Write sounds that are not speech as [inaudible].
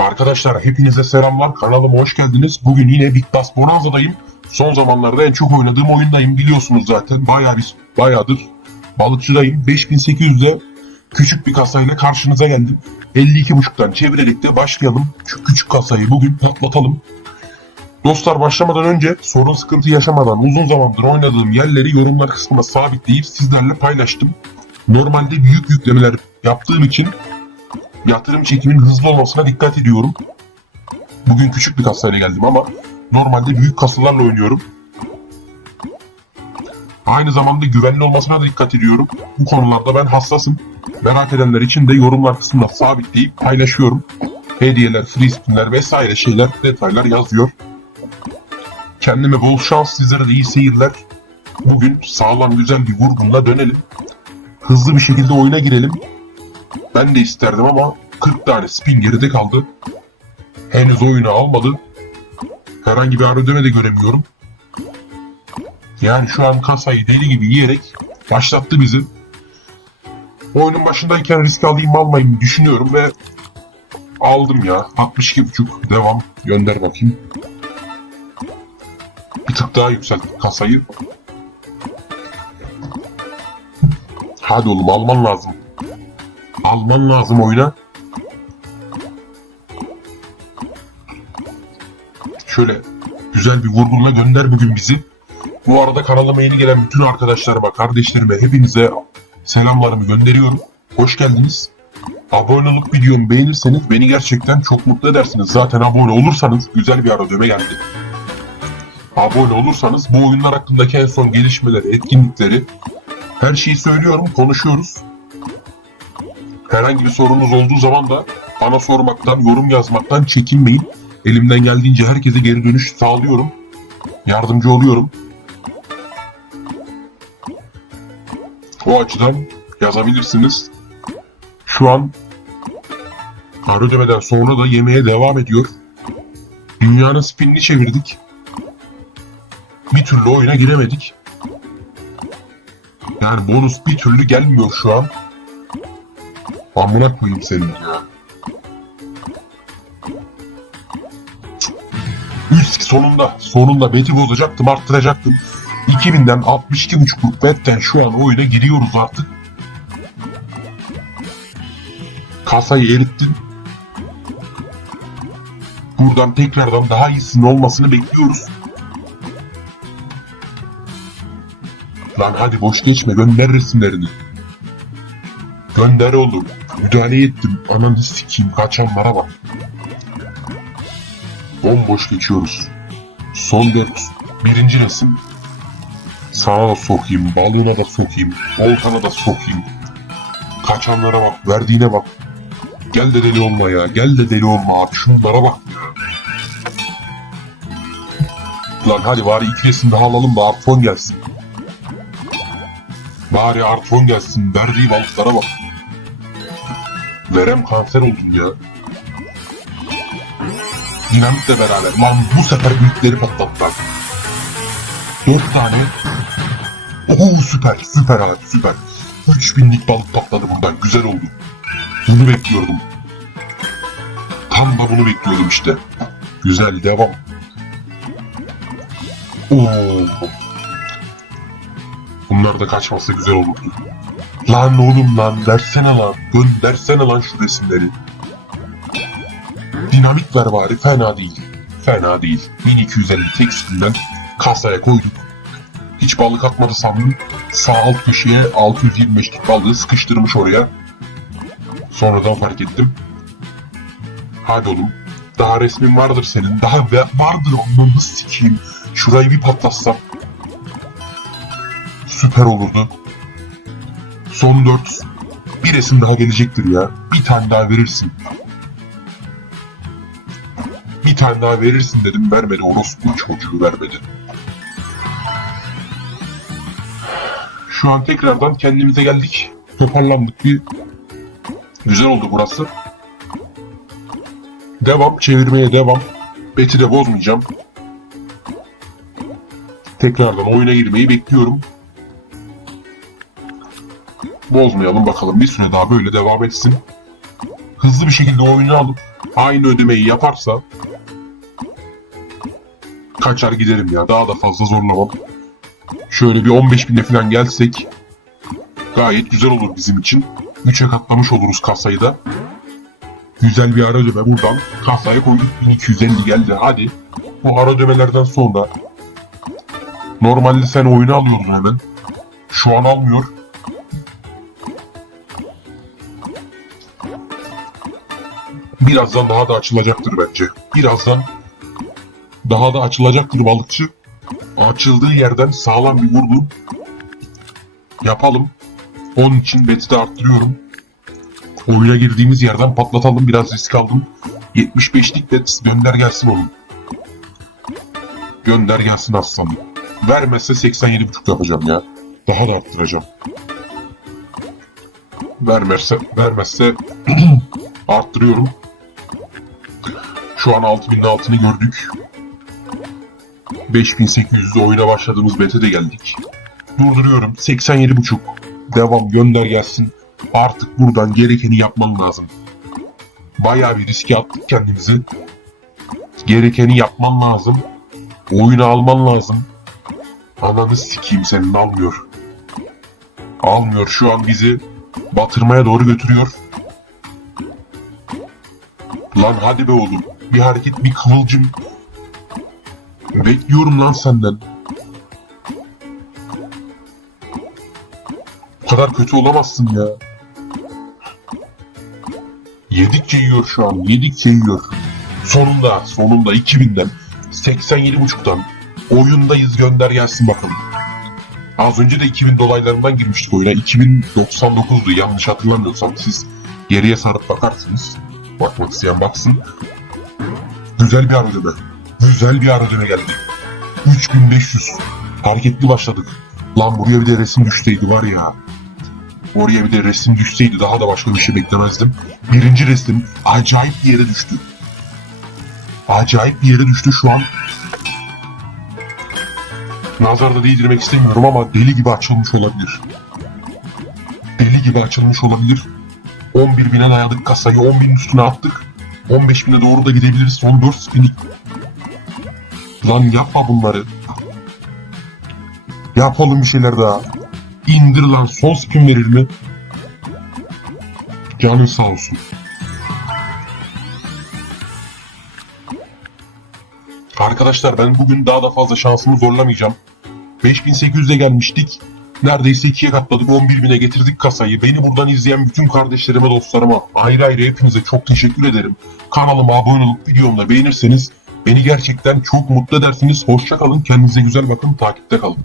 Arkadaşlar hepinize selamlar. Kanalıma hoş geldiniz. Bugün yine Big Bass Bonanza'dayım. Son zamanlarda en çok oynadığım oyundayım biliyorsunuz zaten. Bayağı bir, bayağıdır balıkçıdayım. 5800'de küçük bir kasayla karşınıza geldim. 52.5'tan çevirerek de başlayalım. Şu küçük kasayı bugün patlatalım. Dostlar başlamadan önce sorun sıkıntı yaşamadan uzun zamandır oynadığım yerleri yorumlar kısmına sabitleyip sizlerle paylaştım. Normalde büyük yüklemeler yaptığım için yatırım çekimin hızlı olmasına dikkat ediyorum. Bugün küçük bir kasayla geldim ama normalde büyük kasalarla oynuyorum. Aynı zamanda güvenli olmasına da dikkat ediyorum. Bu konularda ben hassasım. Merak edenler için de yorumlar kısmına sabitleyip paylaşıyorum. Hediyeler, free spinler vesaire şeyler, detaylar yazıyor. Kendime bol şans, sizlere de iyi seyirler. Bugün sağlam güzel bir vurgunla dönelim. Hızlı bir şekilde oyuna girelim. Ben de isterdim ama 40 tane spin geride kaldı. Henüz oyunu almadı. Herhangi bir ara de göremiyorum. Yani şu an kasayı deli gibi yiyerek başlattı bizi. Oyunun başındayken risk alayım almayayım düşünüyorum ve aldım ya. 62.5 devam gönder bakayım. Bir tık daha yükselttik kasayı. Hadi oğlum alman lazım. Alman lazım oyuna. Şöyle güzel bir vurgunla gönder bugün bizi. Bu arada kanalıma yeni gelen bütün arkadaşlarıma, kardeşlerime, hepinize selamlarımı gönderiyorum. Hoş geldiniz. Abone olup videomu beğenirseniz beni gerçekten çok mutlu edersiniz. Zaten abone olursanız güzel bir ara ödeme geldi. Abone olursanız bu oyunlar hakkındaki en son gelişmeleri, etkinlikleri her şeyi söylüyorum, konuşuyoruz. Herhangi bir sorunuz olduğu zaman da bana sormaktan, yorum yazmaktan çekinmeyin. Elimden geldiğince herkese geri dönüş sağlıyorum. Yardımcı oluyorum. O açıdan yazabilirsiniz. Şu an kar ödemeden sonra da yemeğe devam ediyor. Dünyanın spinini çevirdik. Bir türlü oyuna giremedik. Yani bonus bir türlü gelmiyor şu an. Amına koyayım senin ya. Üst sonunda sonunda beti bozacaktım arttıracaktım. 2000'den 62.5'luk betten şu an oyuna giriyoruz artık. Kasayı erittim. Buradan tekrardan daha iyisinin olmasını bekliyoruz. Lan hadi boş geçme gönder resimlerini. Gönder oğlum. Müdahale ettim. Ananı sikeyim kaçanlara bak. Bomboş geçiyoruz. Son dört. Birinci resim. Sana da sokayım, balığına da sokayım, volkana da sokayım. Kaçanlara bak, verdiğine bak. Gel de deli olma ya, gel de deli olma abi. Şunlara bak ya. Lan hadi bari ilk resim daha alalım da artı gelsin. Bari artı 10 gelsin. Verdiği balıklara bak. Verem kanser oldum ya. Dinamitle beraber. Lan bu sefer büyükleri patlattılar. Dört tane. Oo süper süper abi süper. 3000'lik balık patladı buradan. Güzel oldu. Bunu bekliyordum. Tam da bunu bekliyordum işte. Güzel devam. Oo. Bunlar da kaçmasa güzel olurdu. Lan oğlum lan versene lan. Göndersene lan şu resimleri. Dinamit ver bari fena değil. Fena değil. 1250 tek spinden kasaya koyduk. Hiç balık atmadı sandım. Sağ alt köşeye 625'lik balığı sıkıştırmış oraya. Sonradan fark ettim. Hadi oğlum. Daha resmin vardır senin. Daha vardır ondan nasıl sikeyim. Şurayı bir patlatsam. Süper olurdu. Son dört. Bir resim daha gelecektir ya. Bir tane daha verirsin. Bir tane daha verirsin dedim vermedi. Orospu çocuğu vermedi. Şu an tekrardan kendimize geldik. Toparlandık bir. Güzel oldu burası. Devam. Çevirmeye devam. Beti de bozmayacağım. Tekrardan oyuna girmeyi bekliyorum. Bozmayalım bakalım. Bir süre daha böyle devam etsin. hızlı bir şekilde oyunu alıp aynı ödemeyi yaparsa kaçar giderim ya. Daha da fazla zorlamam. Şöyle bir 15 bine falan gelsek gayet güzel olur bizim için. 3'e katlamış oluruz kasayı da. Güzel bir ara ödeme buradan kasaya koyduk 1250 geldi hadi. Bu ara ödemelerden sonra normalde sen oyunu alıyordun hemen. Şu an almıyor. Birazdan daha da açılacaktır bence. Birazdan daha da açılacaktır balıkçı. Açıldığı yerden sağlam bir vurdu. Yapalım. Onun için beti de arttırıyorum. Oyuna girdiğimiz yerden patlatalım. Biraz risk aldım. 75'lik bet gönder gelsin oğlum. Gönder gelsin aslanım. Vermezse 87.5 yapacağım ya. Daha da arttıracağım. Vermezse, vermezse [clears throat] arttırıyorum. Şu an 6000'in altını gördük. 5800'de oyuna başladığımız bete de geldik. Durduruyorum. 87.5. Devam gönder gelsin. Artık buradan gerekeni yapman lazım. Bayağı bir riske attık kendimizi. Gerekeni yapman lazım. Oyunu alman lazım. Ananı sikeyim senin almıyor. Almıyor şu an bizi batırmaya doğru götürüyor. Lan hadi be oğlum. Bir hareket bir kıvılcım. Bekliyorum lan senden. Bu kadar kötü olamazsın ya. Yedikçe yiyor şu an. Yedikçe yiyor. Sonunda, sonunda 2000'den 87.5'tan oyundayız gönder gelsin bakalım. Az önce de 2000 dolaylarından girmiştik oyuna. 2099'du yanlış hatırlamıyorsam siz geriye sarıp bakarsınız. Bakmak isteyen baksın. Güzel bir ara ödeme. Güzel bir ara ödeme geldi. 3500. Hareketli başladık. Lan buraya bir de resim düşseydi var ya. Oraya bir de resim düşseydi daha da başka bir şey beklemezdim. Birinci resim acayip bir yere düştü. Acayip bir yere düştü şu an. Nazarda değdirmek istemiyorum ama deli gibi açılmış olabilir. Deli gibi açılmış olabilir. 11 bine dayadık kasayı 10 binin üstüne attık. 15 bine doğru da gidebiliriz. Son 4 spinlik. Lan yapma bunları. Yapalım bir şeyler daha. İndir lan son spin verir mi? Canın sağ olsun. Arkadaşlar ben bugün daha da fazla şansımı zorlamayacağım. 5800'e gelmiştik. Neredeyse ikiye katladık 11.000'e getirdik kasayı. Beni buradan izleyen bütün kardeşlerime dostlarıma ayrı ayrı hepinize çok teşekkür ederim. Kanalıma abone olup videomda beğenirseniz beni gerçekten çok mutlu edersiniz. Hoşça kalın kendinize güzel bakın takipte kalın.